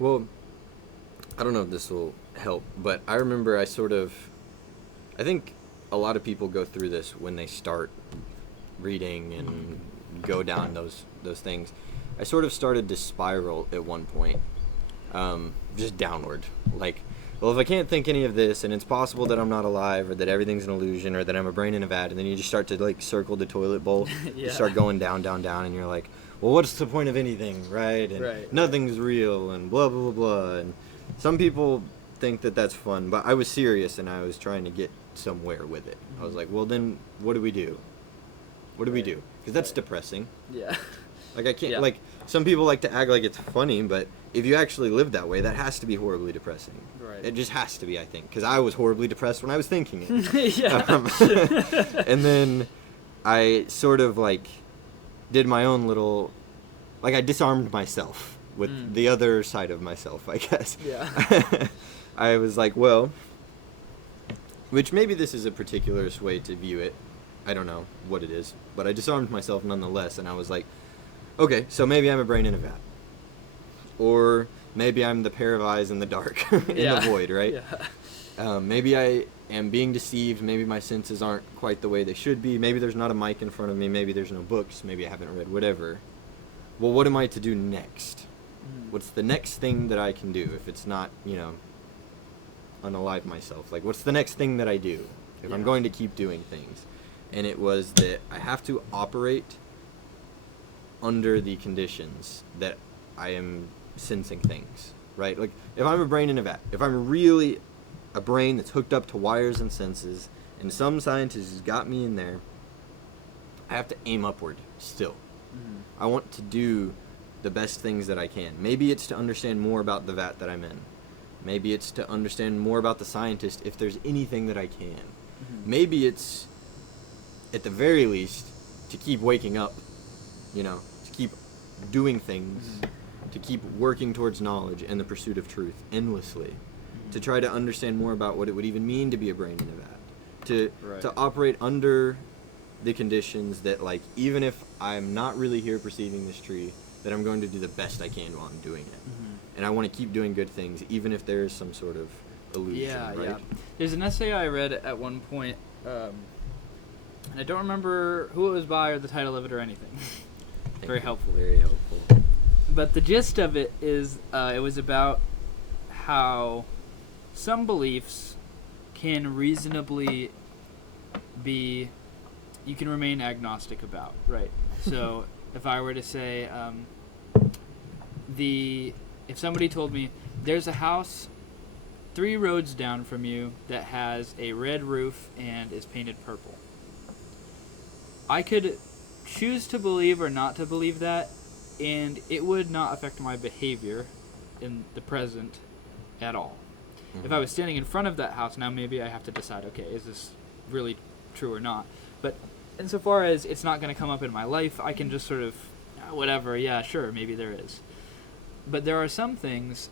Well, I don't know if this will help, but I remember I think a lot of people go through this when they start reading and go down those things. I sort of started to spiral at one point, just downward. Like, well, if I can't think any of this, and it's possible that I'm not alive, or that everything's an illusion, or that I'm a brain in a vat, and then you just start to, like, circle the toilet bowl. Yeah. You start going down, down, down, and you're like, well, what's the point of anything, right? And nothing's real, and blah, blah, blah, blah. And some people think that that's fun, but I was serious, and I was trying to get somewhere with it. I was like, well, then what do we do? What do we do? Because that's depressing. Yeah. Like, I can't, like, some people like to act like it's funny, but if you actually live that way, that has to be horribly depressing. Right. It just has to be, I think, because I was horribly depressed when I was thinking it. Yeah. And then I sort of, like, did my own little, like, I disarmed myself with the other side of myself, I guess. Yeah. I was like, well, which maybe this is a particular way to view it. I don't know what it is, but I disarmed myself nonetheless, and I was like, okay, so maybe I'm a brain in a vat. Or maybe I'm the pair of eyes in the dark, in the void, right? Yeah. Maybe I am being deceived. Maybe my senses aren't quite the way they should be. Maybe there's not a mic in front of me. Maybe there's no books. Maybe I haven't read whatever. Well, what am I to do next? What's the next thing that I can do if it's not, unalive myself? Like, what's the next thing that I do if I'm going to keep doing things? And it was that I have to operate under the conditions that I am sensing things, right? Like, if I'm a brain in a vat, if I'm really a brain that's hooked up to wires and senses, and some scientist has got me in there, I have to aim upward still. I want to do the best things that I can. Maybe it's to understand more about the vat that I'm in. Maybe it's to understand more about the scientist if there's anything that I can. Maybe it's, at the very least, to keep waking up, to keep doing things, to keep working towards knowledge and the pursuit of truth endlessly, to try to understand more about what it would even mean to be a brain in a vat, to operate under the conditions that, like, even if I'm not really here perceiving this tree, that I'm going to do the best I can while I'm doing it. And I want to keep doing good things, even if there is some sort of illusion, right? Yeah. There's an essay I read at one point, and I don't remember who it was by or the title of it or anything. Very helpful. Very helpful. But the gist of it is, it was about how some beliefs can reasonably be, you can remain agnostic about, right? So if I were to say, if somebody told me, there's a house 3 roads down from you that has a red roof and is painted purple, I could choose to believe or not to believe that, and it would not affect my behavior in the present at all. If I was standing in front of that house, now maybe I have to decide, okay, is this really true or not? But insofar as it's not going to come up in my life, I can just sort of, whatever, yeah, sure, maybe there is. But there are some things,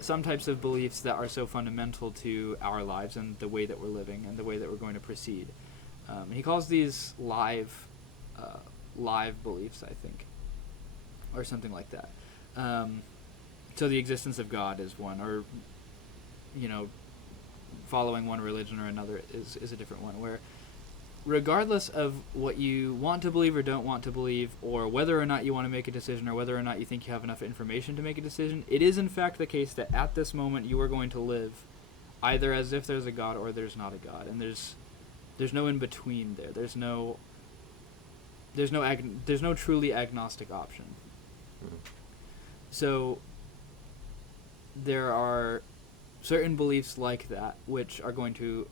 some types of beliefs that are so fundamental to our lives and the way that we're living and the way that we're going to proceed. And he calls these live beliefs, I think, or something like that. So the existence of God is one, or, following one religion or another is a different one, where regardless of what you want to believe or don't want to believe, or whether or not you want to make a decision, or whether or not you think you have enough information to make a decision, it is in fact the case that at this moment you are going to live either as if there's a God or there's not a God, and there's no in between there. There's no truly agnostic option. So there are certain beliefs like that which are going to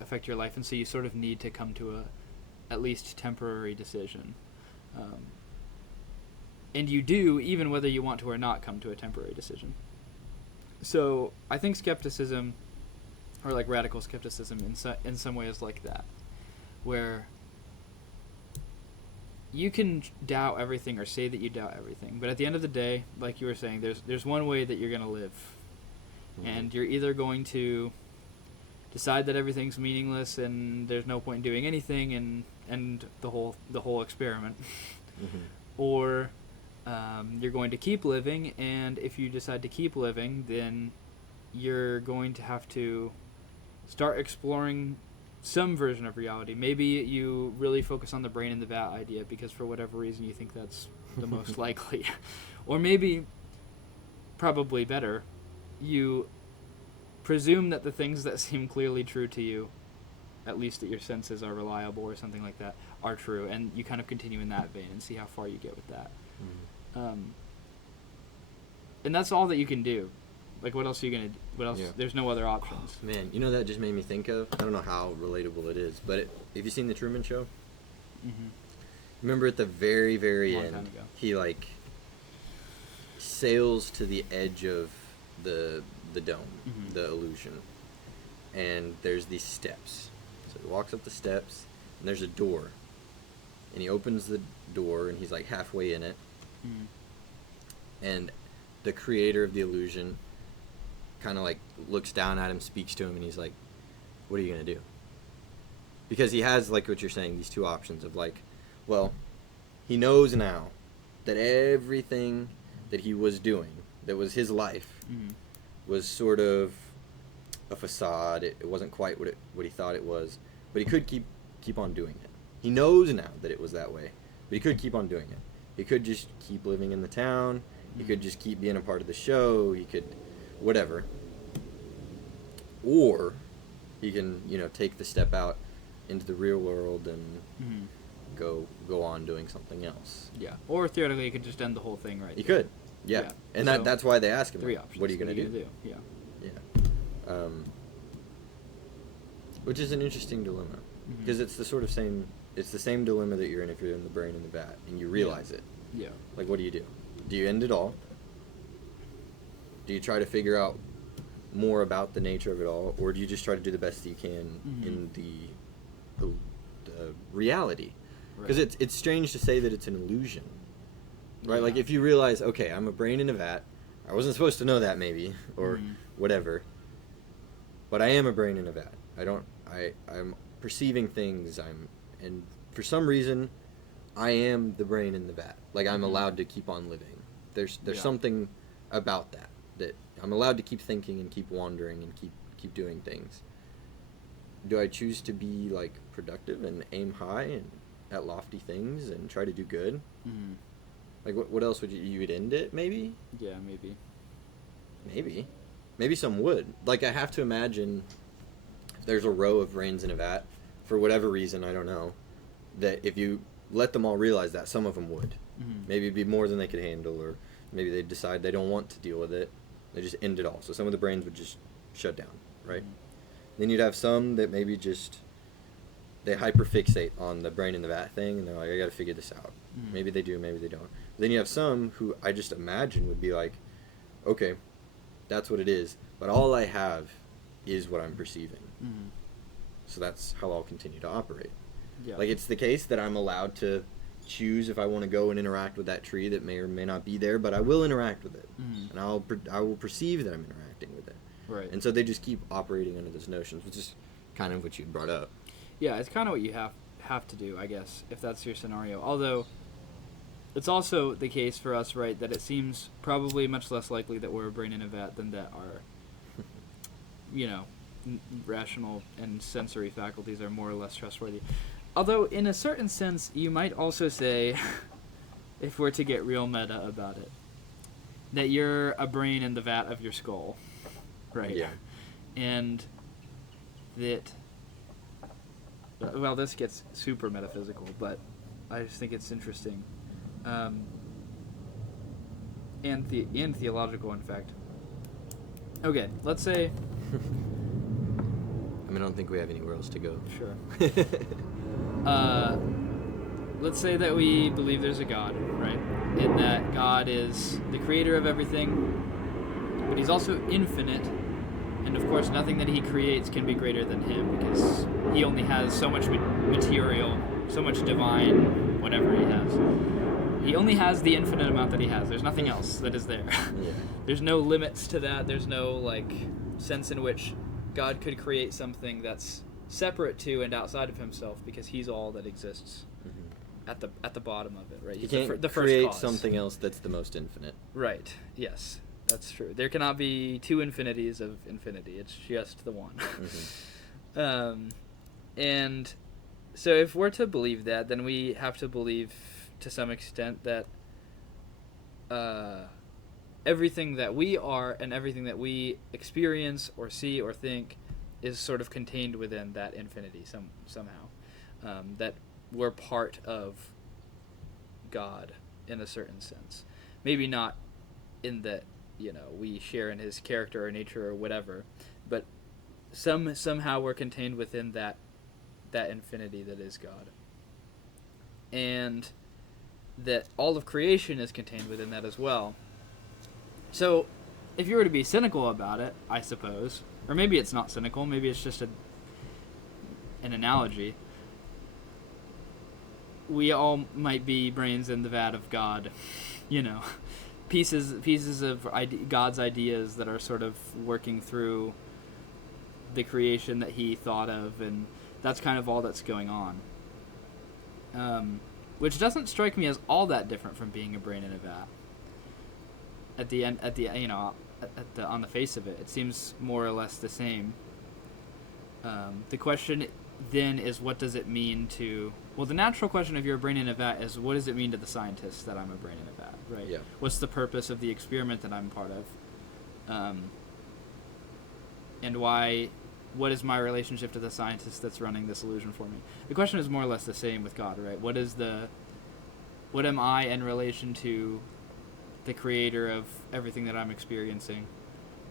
affect your life, and so you sort of need to come to a at least temporary decision, and you do, even whether you want to or not, come to a temporary decision. So I think skepticism, or like radical skepticism, in some ways like that, where you can doubt everything or say that you doubt everything, but at the end of the day, like you were saying, there's one way that you're going to live. And you're either going to decide that everything's meaningless and there's no point in doing anything and the whole experiment, or you're going to keep living, and if you decide to keep living, then you're going to have to start exploring some version of reality. Maybe you really focus on the brain in the vat idea because for whatever reason you think that's the most likely. Or maybe, probably better, you presume that the things that seem clearly true to you, at least that your senses are reliable or something like that, are true, and you kind of continue in that vein and see how far you get with that. And that's all that you can do. Like, what else are you gonna? What else? Yeah. There's no other options. Oh, man, you know that just made me think of. I don't know how relatable it is, but have you seen the Truman Show? Mm-hmm. Remember at the very, very Long end, time ago. he like sails to the edge of the dome, Mhm. the illusion, and there's these steps. So he walks up the steps, and there's a door, and he opens the door, and he's like halfway in it, and the creator of the illusion kind of like looks down at him, speaks to him, and he's like, what are you gonna do? Because he has, like what you're saying, these two options of like, well, he knows now that everything that he was doing, that was his life, was sort of a facade. It wasn't quite what he thought it was, but he could keep on doing it. He knows now that it was that way, but he could keep on doing it. He could just keep living in the town. He could just keep being a part of the show. He could, whatever. Or he can, take the step out into the real world and go on doing something else. Yeah. Or theoretically, you could just end the whole thing right He there. could. Yeah. And So, that's why they ask him, Three options. what are you going to do? Yeah. Yeah. Which is an interesting dilemma. Because it's the same dilemma that you're in if you're in the brain in the vat and you realize it. Yeah. Like, what do you do? Do you end it all? Do you try to figure out more about the nature of it all, or do you just try to do the best that you can in the reality? Because it's strange to say that it's an illusion, right? Yeah. Like, if you realize, okay, I'm a brain in a vat, I wasn't supposed to know that maybe, or whatever, but I am a brain in a vat. I'm perceiving things, and for some reason, I am the brain in the vat. Like, I'm allowed to keep on living. There's something about that I'm allowed to keep thinking and keep wandering and keep doing things. Do I choose to be like productive and aim high and at lofty things and try to do good? Like, what else would you would end it? Maybe. Yeah, maybe. Maybe some would. Like, I have to imagine if there's a row of brains in a vat, for whatever reason, I don't know, that if you let them all realize that, some of them would. Maybe it'd be more than they could handle, or maybe they'd decide they don't want to deal with it. They just end it all. So some of the brains would just shut down, right? Then you'd have some that maybe just, they hyperfixate on the brain in the vat thing, and they're like, I gotta figure this out. Maybe they do, maybe they don't. Then you have some who I just imagine would be like, okay, that's what it is, but all I have is what I'm perceiving. So that's how I'll continue to operate. Yeah. Like, it's the case that I'm allowed to choose if I want to go and interact with that tree that may or may not be there, but I will interact with it, and I will perceive that I'm interacting with it. Right. And so they just keep operating under those notions, which is kind of what you brought up. Yeah, it's kind of what you have to do, I guess, if that's your scenario. Although, it's also the case for us, right, that it seems probably much less likely that we're a brain in a vat than that our, rational and sensory faculties are more or less trustworthy. Although, in a certain sense, you might also say, if we're to get real meta about it, that you're a brain in the vat of your skull, right? Yeah. And that, well, this gets super metaphysical, but I just think it's interesting. And theological, in fact. Okay, let's say... I don't think we have anywhere else to go. Sure. Let's say that we believe there's a God, right? And that God is the creator of everything, but he's also infinite. And of course, nothing that he creates can be greater than him, because he only has so much material, so much divine, whatever he has. He only has the infinite amount that he has. There's nothing else that is there. Yeah. There's no limits to that. There's no, sense in which God could create something that's separate to and outside of himself, because he's all that exists at the bottom of it, right? You He's can't the first create cause. something else that's the most infinite. Right. Yes, that's true. There cannot be two infinities of infinity. It's just the one. Mm-hmm. And so if we're to believe that, then we have to believe to some extent that everything that we are and everything that we experience or see or think is sort of contained within that infinity somehow. That we're part of God in a certain sense. Maybe not in that, we share in his character or nature or whatever, but somehow we're contained within that infinity that is God. And that all of creation is contained within that as well. So, if you were to be cynical about it, I suppose, or maybe it's not cynical, maybe it's just an analogy, we all might be brains in the vat of God, pieces of God's ideas that are sort of working through the creation that he thought of, and that's kind of all that's going on. Which doesn't strike me as all that different from being a brain in a vat. On the face of it, it seems more or less the same. The question then is, what does it mean to... Well, the natural question if you're a brain in a vat is, what does it mean to the scientist that I'm a brain in a vat, right? Yeah. What's the purpose of the experiment that I'm part of? And what is my relationship to the scientist that's running this illusion for me? The question is more or less the same with God, right? What am I in relation to the creator of everything that I'm experiencing?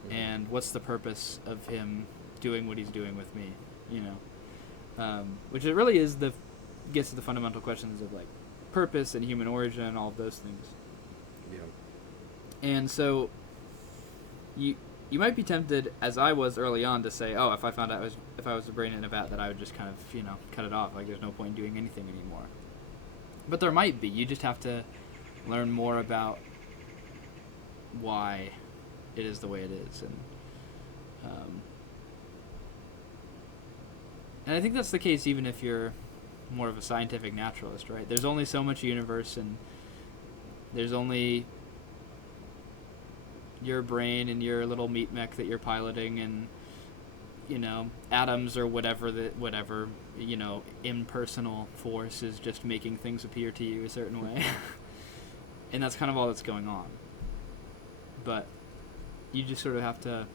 Mm-hmm. And what's the purpose of him doing what he's doing with me, which it really gets to the fundamental questions of, like, purpose and human origin and all of those things. Yeah. And so you might be tempted, as I was early on, to say, oh, if I was a brain in a vat, that I would just kind of, cut it off. Like, there's no point in doing anything anymore. But there might be. You just have to learn more about why it is the way it is. And I think that's the case even if you're more of a scientific naturalist, right? There's only so much universe, and there's only your brain and your little meat mech that you're piloting, and atoms or whatever impersonal force is just making things appear to you a certain way. And that's kind of all that's going on. But you just sort of have to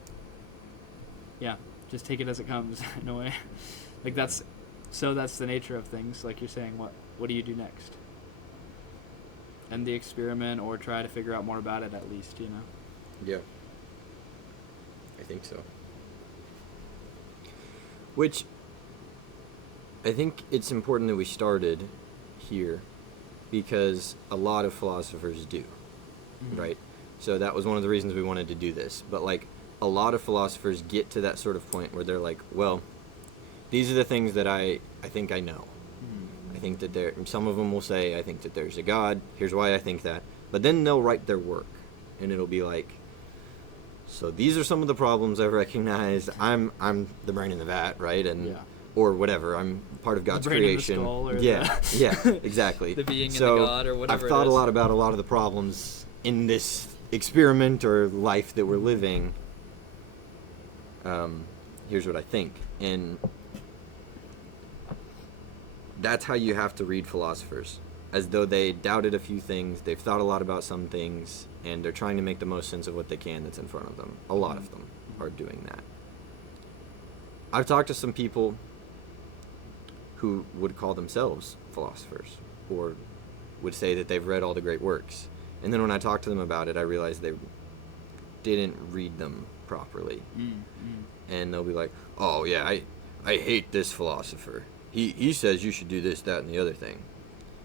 just take it as it comes in a way. Like, that's the nature of things. Like you're saying, what do you do next? End the experiment, or try to figure out more about it at least, Yeah. I think so. Which, I think it's important that we started here, because a lot of philosophers do, mm-hmm. right? So that was one of the reasons we wanted to do this. But, like, a lot of philosophers get to that sort of point where they're like, well, these are the things that I think I know. Mm-hmm. I think that some of them will say, I think that there's a God, here's why I think that. But then they'll write their work, and it'll be like, so these are some of the problems I've recognized. I'm the brain in the vat, right? And or whatever. I'm part of God's creation. The brain in the skull, or yeah, exactly. The being in the God, or whatever. I've thought a lot about a lot of the problems in this experiment or life that we're living. Here's what I think, and that's how you have to read philosophers, as though they doubted a few things, they've thought a lot about some things, and they're trying to make the most sense of what they can that's in front of them. A lot of them are doing that. I've talked to some people who would call themselves philosophers, or would say that they've read all the great works. And then when I talked to them about it, I realized they didn't read them properly. And they'll be like, oh yeah, I hate this philosopher. He says you should do this, that, and the other thing.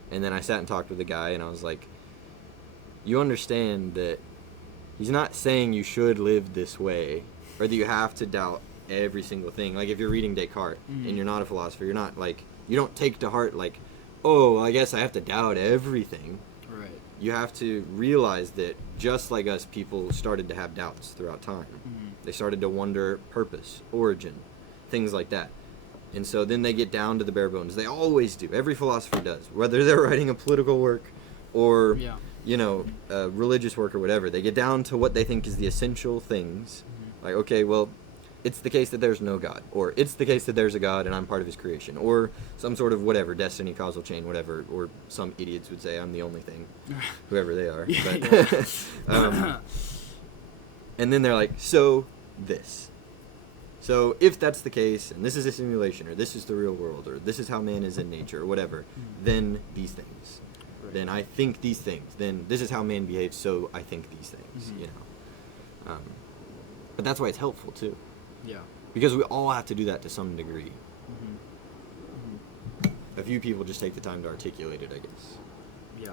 And then I sat and talked with the guy, and I was like, you understand that he's not saying you should live this way, or that you have to doubt every single thing. Like, if you're reading Descartes, and you're not a philosopher, you're not, like, you don't take to heart, like, oh, I guess I have to doubt everything. Right. You have to realize that, just like us, people started to have doubts throughout time. They started to wonder purpose, origin, things like that. And so then they get down to the bare bones. They always do. Every philosopher does. Whether they're writing a political work or, Yeah. religious work or whatever. They get down to what they think is the essential things. Like, okay, well, it's the case that there's no God. Or it's the case that there's a God and I'm part of his creation. Or some sort of whatever, destiny, causal chain, whatever. Or some idiots would say I'm the only thing. Whoever they are. But, and then they're like, so this. So if that's the case, and this is a simulation, or this is the real world, or this is how man is in nature, or whatever, then these things. Right. Then I think these things. Then this is how man behaves, so I think these things, But that's why it's helpful, too. Yeah. Because we all have to do that to some degree. Mm-hmm. A few people just take the time to articulate it, I guess. Yeah.